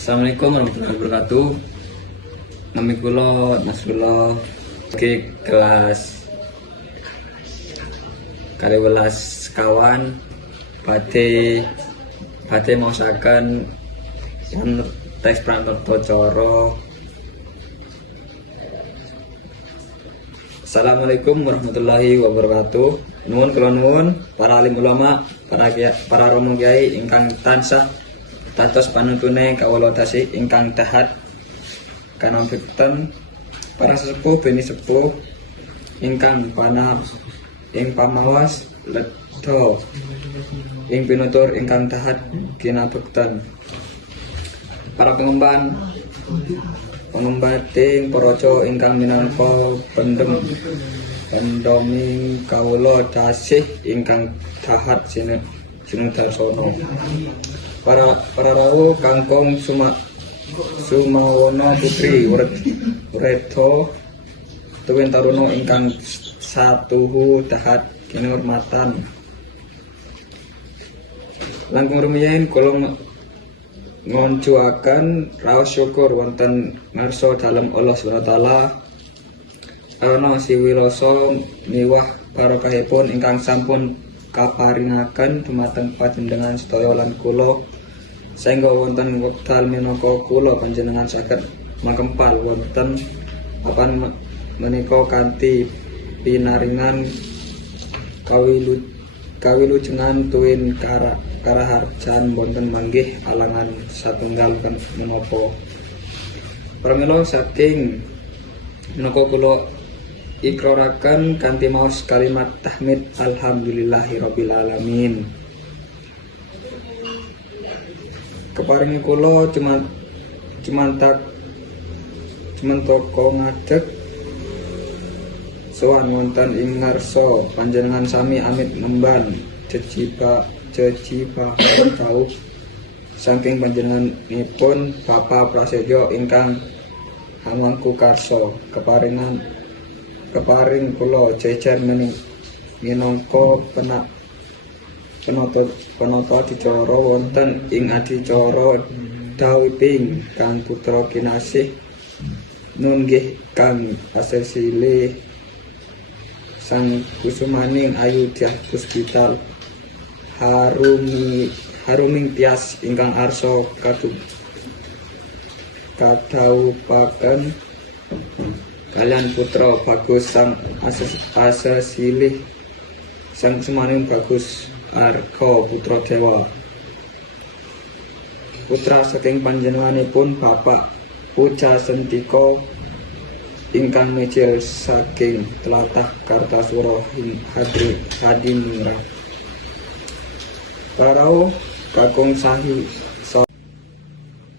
Assalamualaikum warahmatullahi wabarakatuh. Nami kula Nasrullah ke kelas 12 kawan bate mausaken teks pranata cara. Assalamualaikum warahmatullahi wabarakatuh. Nuwun kula nuwun para alim ulama, para romo kiai ingkang tansah dados panuntune kawula tasih ingkang dahat kanambekten para sesepuh beni sepuh ingkang panah ing pamawas ledha ing pinutur ingkang dahat kinabekten para pengembating paraja ingkang minangka pendoming kawula tasih ingkang dahat sinudarsana. Para rawuh kangkung Sumawana putri Wredo tuwin taruna ingkang satuhu dahat kinurmatan. Langkung rumiyin kula ngoncuaken raos syukur wonten ngarsa dalem Allah Subhanahu wa taala ana siwilasa miwah barokahipun ingkang sampun kaparingaken dumateng panjenengan sedaya lan kula sehingga wonten wekdal menapa kula panjenengan saged makempal wonten papan menika kanthi pinaringan kawilujengan tuwin karaharjan wonten manggih alangan satunggal menapa pramila saking menapa kula ikraraken kanthi maos kalimat tahmid alhamdulillahirabbil alamin. Keparingi kula cumantaka ngadeg sowan wonten ing ngarsa panjenengan sami amit nemban jejiba dawuh saking panjenenganipun Bapak Prasetyo ingkang hamangku karsa keparing kula jejer minangka penata dicara wonten ing adicara dawuhing kang putra kinasih nun nggih kang asesilih sang kusumaning ayudyah puspital haruming tias ingkang arsa kadhawuhaken kalian putra bagus sang asesilih sang kusumaning bagus arga putra dewa putra saking panjenenganipun Bapak Puja Sentika ingkang mejil saking tlatah Kartasura Hadiningrat. Parau kakung sahi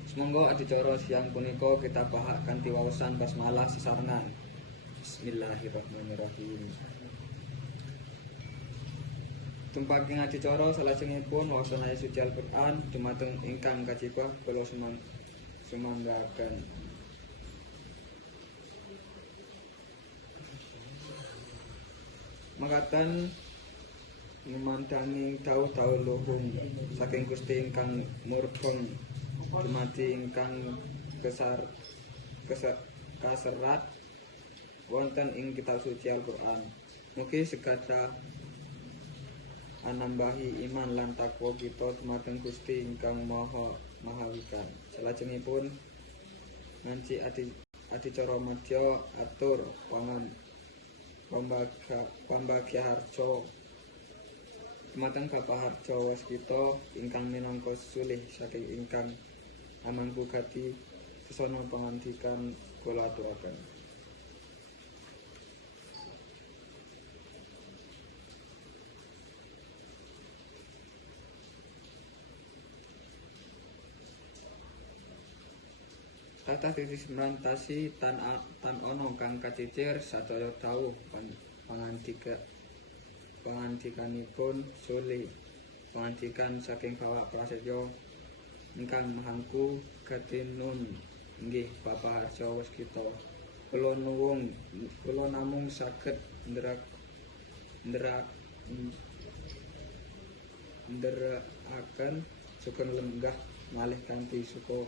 semonggo adicara siang punika kita bahak kanthi waosan basmalah sesarengan. Bismillahirrahmanirrahim. Tumpaking adicara salajengipun waosan ayat suci Al-Qur'an dumateng ingkang kajibah kula sumanggaken. Makaten ngumandhanging dawuh luhung saking Gusti ingkang murbeng dumadi ingkang kaserat wonten ing kitab suci Al-Qur'an. Mugi segadhah anambahi iman lan takwa kita dumateng Gusti ingkang Maha Wikan. Salajengipun nganci adicara madya atur pambagya harja dumateng Bapak Harjo Waskita ingkang minangka sulih saking ingkang amangku gati sesana pangandikan kula aturaken. Tatah titis merantasi tan ono kang kacicir sadaya dawuh pangandikanipun sulih pangandikan saking Bapak Prasetyo ingkang mahangku gatinun inggih Bapak Harjo Waskita. Kula namung saged ndherekaken sugeng lenggah malih kanthi suka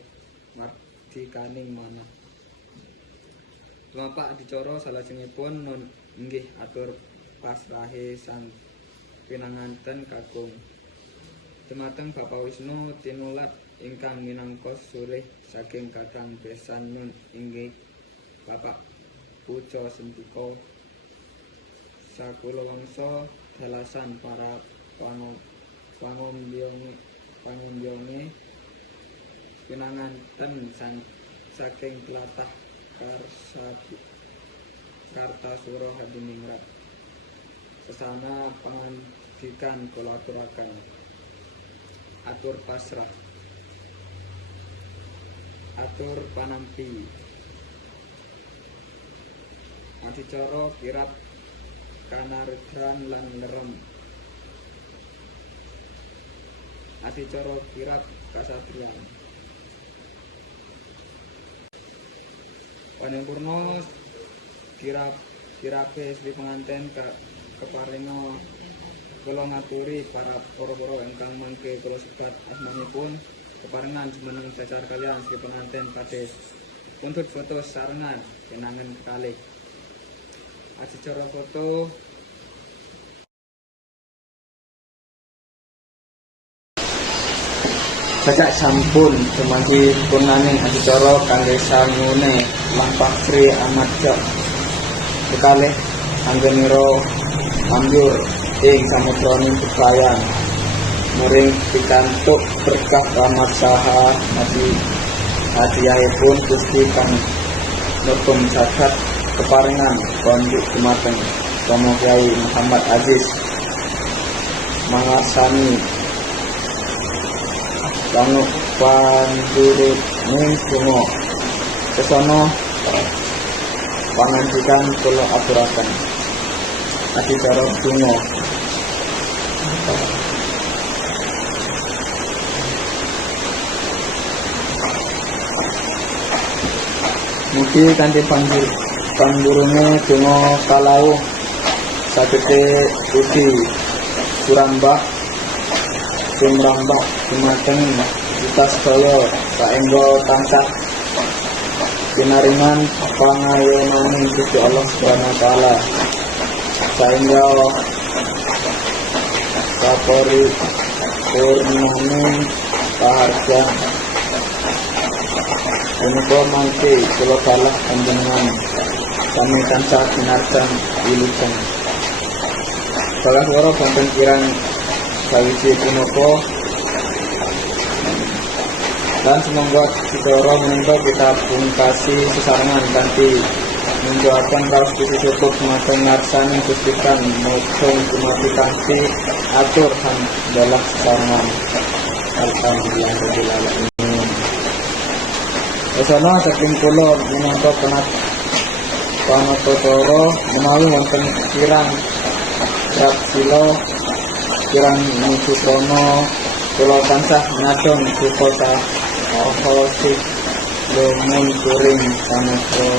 mardikaning manah. Tumapak adicara salajengipun nun inggih atur pasrahe sang pinanganten kakung dumateng Bapak Wisnu tinulat ingkang minangka surih saking kadang besan nun inggih Bapak Puja Sendika sakula wangsa dalasan para pangunjunge pinanganten saking tlatah Kartasura Hadiningrat. Sesana pangandikan kula aturaken atur pasrah atur panampi adicara kirap kanaredran lan lerem adicara kirap kasatriyan panempurna kirape Sri penganten keparinga kula ngaturi para ingkang mangke kula sebat asmanipun keparingan jumeneng cacar kaliyan Sri penganten badhe puntut foto sarengan kenangan kalih adicara foto Cacak sampun dumadi purnaning adicara kangge sangune lampah Sri Amarja kekalih anggenira ambyur ing samudraning bebayan muring pikantuk berkah rahmat saha hadiyahipun Gusti kang nukum jagat keparingan konjuk dumateng Romo Kyai Muhammad Aziz mangarsani lanuk pandurut ning donga kesana pangandikan kula aturaken adicara donga mugi kanthi pandurunge donga kalawuh sagete ugi surambak sumrambak dumateng kita sedaya saengga tansah pinaringan pangayonaning Gusti Allah Subhanahu wa taala saengga sapori purnaning paharjan punika mangke kula kalah panjenengan sami tansah pinarjan wilujeng salah swara wonten kirang sawiji punapa dan semoga kita menika kita pungkasi sesarengan kanthi mendoaken kaos Gusti cukup dumateng ngarsani Gusti kang mocong dumati kanthi atur hamdalah sesarengan alhamdulillah alamin. Wasana saking kula minangka panatara menawi wonten kirang sila kirang nusutrono kula tansah ngadhong duka sik lumun kuring samudra